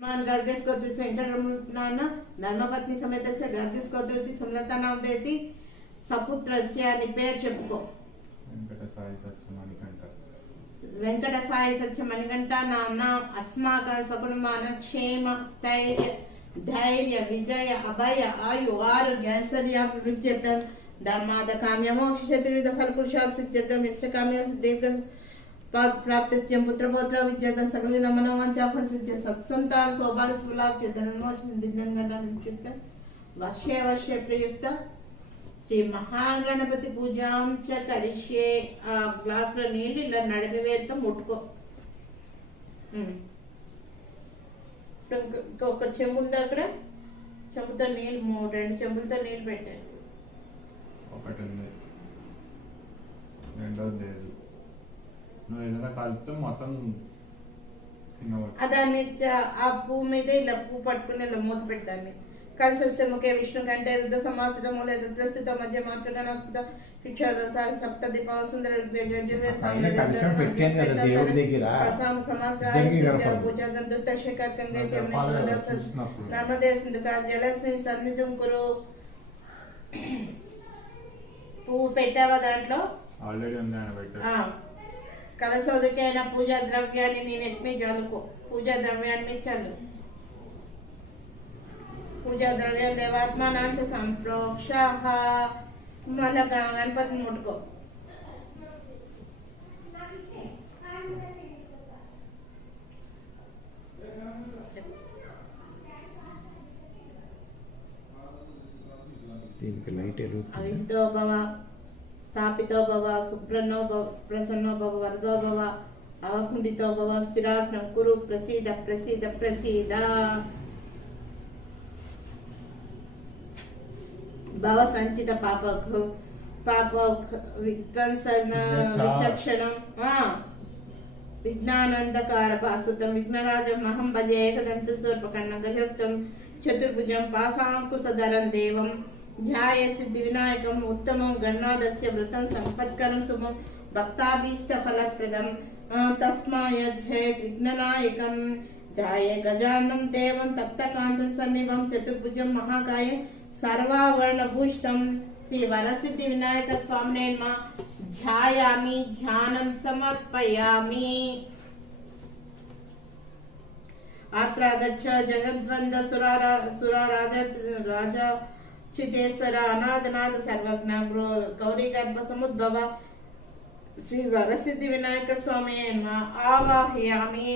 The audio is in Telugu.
गर्गस्कोत्री वेंकटरमण धर्मपत्नी समेत गर्गस्कोत्री सुमलता नामदेति सपुत्रस्य అని పేరు చెప్పుకో వెంకట సాయి సత్య మణికంఠ నాన్న అస్మాక సకుటుంబాన క్షేమ స్థైర్య ధైర్య విజయ అభయ ఆయు ఆరోగ్య ఐశ్వర్యాభివృద్ధ్యర్థం ధర్మాద కామ్య మోక్ష చతుర్విధ ఫల పురుషార్థ సిద్ధ్యర్థం ఇష్టకామ్య దీర్ఘ प्राप्तित्यं पुत्रपौत्र विद्यार्थं सकलविध मनोवांछाफल सिद्ध्य सत्संतान सौभाग्य सुलाभ चेतनमोक्ष दिनंगणचित्त वर्षे वर्षे प्रयुक्त श्री महागणपति पूजां च करिष्ये आ ग्लास లో నీళ్ళు ఇలా నడిపి వేస్తూ ముట్టుకో ఒక చెంబు ఉంది అక్కడ చెంబుతో నీళ్ళు రెండు చెంబులతో నీళ్ళు పెట్టాను ఒకటి ఉంది రెండోది లేదు ఏదైనా కలిపితే మొత్తం అదాన్ని ఆ పువ్వు మీద ఇలా పువ్వు పట్టుకుని ఇలా మూత పెట్టాలి కలిసి ముఖే విష్ణు కంటే రుద్ర సమాసిత మూల రుద్రస్థిత మధ్య మాతృగణస్థిత శిక్ష సాగి సప్త దీప సుందర నర్మదే సింధు జలస్మి సన్నిధం కురు పువ్వు పెట్టావా దాంట్లో ఆల్రెడీ ఉంది కలశోదకైన పూజా ద్రవ్యాన్ని నేను ఎత్తి చల్లుకో పూజా ద్రవ్యాన్ని చల్లు పూజా ద్రవ్యం దేవాత్మానాంచ సంప్రోక్ష మళ్ళా గణపతిని ముట్టుకో అవిద్దో భవ స్థాపితో భవ సుప్రన్నో భవ ప్రసన్నో భవ వరదో భవ అవకుండితో భవ స్థిరాసనం కురు ప్రసీద ప్రసీద ప్రసీద భవ సంచిత పాప విధ్వంసన విచక్షణం విజ్ఞానందకార భాసుతం విఘ్నరాజ మహం భజే ఏకదంతు సూర్పకర్ణం గజప్తం చతుర్భుజం పాశాంకుశధరం దేవం ध्याय सिद्धि विनायकम उत्तमं गणनादस्य व्रतं संपत्करं शुभं भक्ताभीष्ट फलप्रदं तस्माय जयेत् विघ्ननायकं ध्याये गजाननं देवं तप्तकान्तं सन्निभं चतुर्भुजं महाकायं सर्वाभरणभूषितं श्री वरसिद्धि विनायक स्वामिने नमः ध्यायामि ध्यानं समर्पयामि अत्र गच्छ जगद्वन्द राजा चितेश्वर अनाथनाथ सर्वज्ञ गौरी गर्भ समुद्भव श्री वरसिद्धि विनायक स्वामी आवाहयामि।